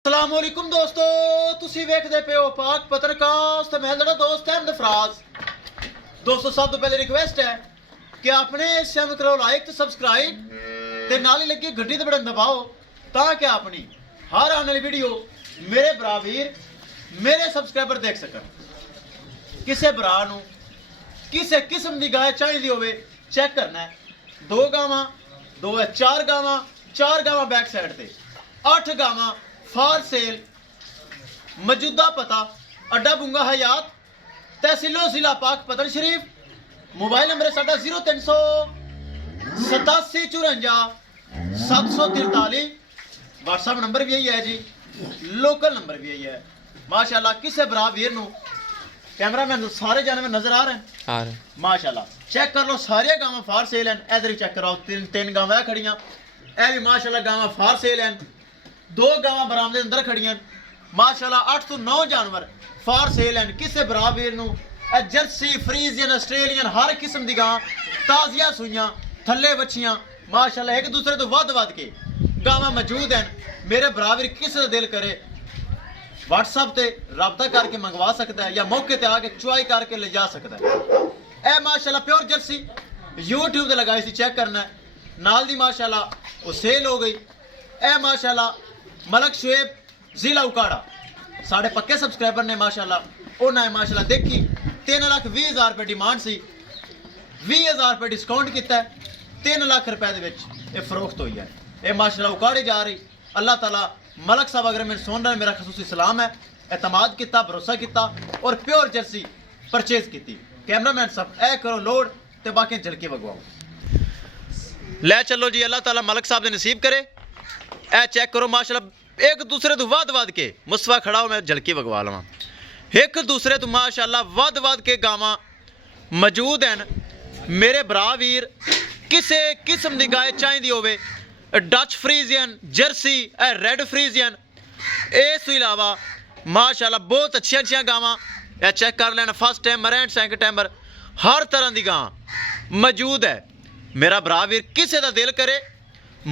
अस्सलाम वालेकुम दोस्तों, तुसी वेखदे पे हो पाक पत्रकास्ट। मैं तेरा दोस्त अहमद फराज। दोस्तों सब तो पहले रिक्वेस्ट है कि अपने इस चैनल करो लाइक ते सब्सक्राइब ते नाल ही लगी घंटी ते बटन दबाओ ताकि अपनी हर आने वाली वीडियो मेरे भरा वीर मेरे सब्सक्राइबर देख सकन। किसे भरा नूं किसे किस्म दी गाय चाहिदी होवे चेक करना है। दो गावां दो है चार गावां बैक साइड ते 8 गावां फार सेल। मौजूदा पता अड्डा बुंगा हयात तहसीलो जिला पाक पतन शरीफ। मोबाइल नंबर है साडा 038754 व्हाट्सएप नंबर भी यही है जी, लोकल नंबर भी यही है। माशाल्लाह किसे बरा वीर नू कैमरामैन सारे जाने में नजर आ रहे हैं माशाल्लाह। चेक कर लो सारिया गावां फार सेल हैं। इधर भी चेक कराओ तीन गावां खड़ियां, ए भी माशाल्लाह गावां फार सेल हैं। 2 गावां बरामदे अंदर खड़ियां माशाल्लाह। 8 तो 9 जानवर फार सेल हैं। किसे बरा वीर नू जर्सी फ्रीजियन ऑस्ट्रेलियन हर किस्म दी गां ताजिया सुइयां थल्ले बच्चियां माशाल्लाह एक दूसरे तो वध के गावां मौजूद हैं। मेरे बरा वीर किसे दा दिल करे व्हाट्सएप ते राबता करके मंगवा सकता है या मौके ते आके चुआई करके ले जा सकता है। ए माशाल्लाह प्योर जर्सी यूट्यूब ते लगाई सी, चेक करना है नाल दी माशाल्लाह वो सेल हो गई। ए माशाल्लाह मलक शुएब जिला उकाड़ा साढ़े पक्के सब्सक्राइबर ने माशाल्लाह उन्हें माशाल्लाह देखी 3,20,000 रुपये डिमांड सी, 20,000 रुपये डिस्काउंट किया 3 लाख रुपए दे विच ये फरोख्त हुई है। ये माशाल्लाह उकाड़ी जा रही। अल्लाह ताला मलक साहब अगर मैं सुन रहे मेरा खसूसी सलाम है। एतमाद किया भरोसा किया और प्योर जर्सी परचेज की। कैमरामैन सब ए करो लोड ते बाकी झलके वगवाओ ले चलो जी। अल्लाह ताला मलक साहब ने नसीब करे। ए चेक करो माशाल्लाह एक दूसरे तो वध के मुस्तफा खड़ा हो मैं झलकी वगवा लवां। एक दूसरे तो माशाल्लाह वध के गावां मौजूद हैं। मेरे भरा वीर किसे किस्म की गाय चाहिए होवे Dutch Friesian Jersey red Friesian इस अलावा माशाल्लाह बहुत अच्छी गावां ए चेक कर लेना। First timer and second timer हर तरह की गां मौजूद है। मेरा भरा वीर किसे दा दिल करे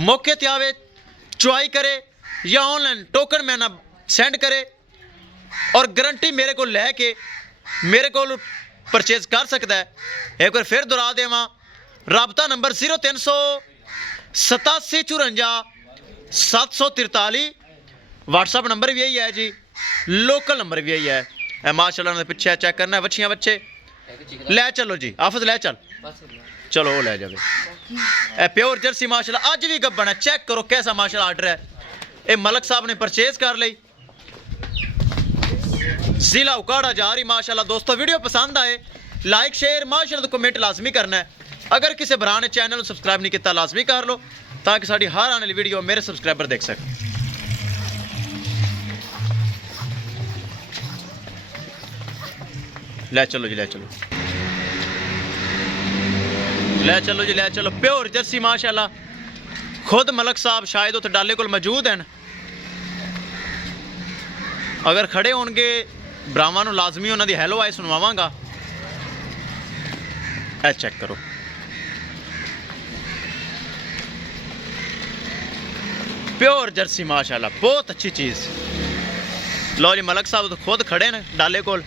मौके ते आवे चुआई करे या ऑनलाइन टोकन मैना सेंड करे और गारंटी मेरे को लैके मेरे को परचेज कर सकता है। एक बार फिर दोहरा देवां राबता नंबर 038754 व्हाट्सएप नंबर भी यही है जी, लोकल नंबर भी यही है। माशाल्लाह पीछे चेक करना है बच्चियां बच्चे ले चलो जी। आफत ले चल चलो वो ले जावे। ए प्योर जर्सी माशाल्लाह अज भी गब्बन है। चेक करो कैसा माशाल्लाह आर्डर है। ये मलक साहब ने परचेज कर ली जिला उकाड़ा जा रही माशाल्लाह। दोस्तों वीडियो पसंद आए लाइक शेयर माशाल्लाह तो कमेंट लाजमी करना है। अगर किसी भरा ने चैनल सब्सक्राइब नहीं किया लाजमी कर लो ताकि साड़ी हर आने वाली वीडियो मेरे सब्सक्राइबर देख सकें। ले चलो जी ले चलो ले चलो जी ले चलो। प्योर जर्सी माशाल्लाह खुद मलक साहब शायद उत्थे डाले कोल मौजूद हैं। अगर खड़े होणगे भरावां नूं लाजमी उन्हां दी हैलो आए सुनवावांगा। ए चेक करो प्योर जर्सी माशाल्लाह बहुत अच्छी चीज़। लो जी मलक साहब तो खुद खड़े हैं डाले कोल।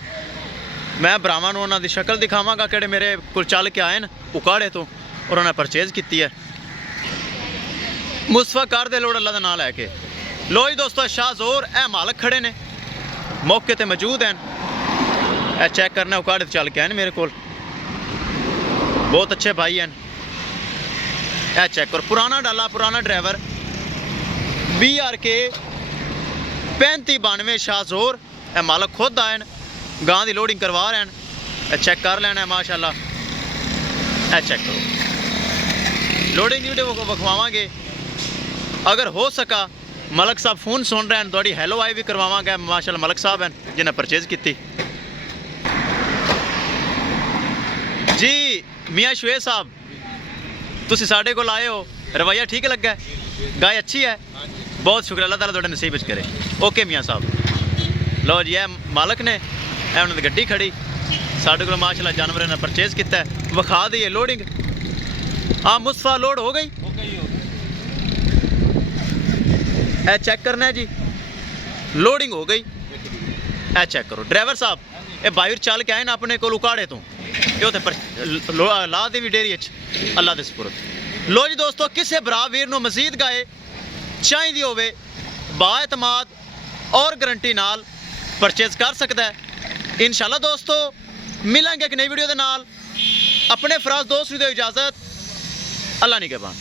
मैं भरावां नूं उन्हां दी शक्ल दिखावांगा किहड़े मेरे कोल चल के आए न उकाड़े तो और उन्हें परचेज की है। मुस्तफा कर दे लोड अल्लाह का नाम लैके। लो जी दोस्तों शाहजोर ए मालक खड़े ने मौके ते मौजूद हैं। ए चेक करना उकाड़े तो चल के आए न मेरे कोल बहुत अच्छे भाई हैं। ए चेक करो पुराना डाला पुराना ड्राइवर BRK 3592 शाहजोर ए मालक खुद आए न गां की लोडिंग करवा रहे हैं। चेक कर लेना है माशाल्लाह। ए चेक करो लोडिंग वीडियो विखवावांगे। अगर हो सका मलक साहब फोन सुन रहे हैं थोड़ी हैलो आई भी करवावांगे। माशाल्लाह मलक साहब हैं जिन्हें परचेज की जी। मियाँ शुएब साहब तुसी साढ़े को आए हो रवैया ठीक लगा गाय अच्छी है बहुत शुक्रिया अल्लाह ताला तुहाडे नसीब विच करे। ओके मियाँ साहब लो जी ए मालक ने उन्होंने गड्डी खड़ी साढ़े को माशाल्लाह जानवर ने परचेज किया विखा दी लोडिंग। हाँ मुस्तफा लोड हो गई ए चेक करना है जी। ਲੋਡਿੰਗ ਹੋ ਗਈ। ਇਹ ਚੈੱਕ ਕਰੋ ਡਰਾਈਵਰ ਸਾਹਿਬ, ਇਹ ਬਾਈਰ ਚੱਲ ਕੇ ਆਏ ਨਾ ਆਪਣੇ ਕੋਲ ਉਕਾੜੇ ਤੋਂ, ਇਹ ਉੱਥੇ ਲਾ ਦੇ ਵੀ ਡੇਰੀ 'ਚ ਅੱਲਾ ਦੇ ਸਪੁਰਦ। ਲੋ ਜੀ ਦੋਸਤੋ, ਕਿਸੇ ਭਰਾ ਵੀਰ ਨੂੰ ਮਜ਼ੀਦ ਗਾਏ ਚਾਹੀਦੀ ਹੋਵੇ ਬਾਇਤਮਾਦ ਔਰ ਗਰੰਟੀ ਨਾਲ ਪਰਚੇਜ਼ ਕਰ ਸਕਦਾ ਹੈ। ਇਨਸ਼ਾਅੱਲਾ ਦੋਸਤੋ ਮਿਲਾਂਗੇ ਇੱਕ ਨਈ ਵੀਡੀਓ ਦੇ ਨਾਲ। ਆਪਣੇ ਫਰਾਜ਼ ਦੋਸਤ ਨੂੰ ਦਿਓ ਇਜਾਜ਼ਤ। ਅੱਲਾ ਨਿਗਹਿਬਾਨ।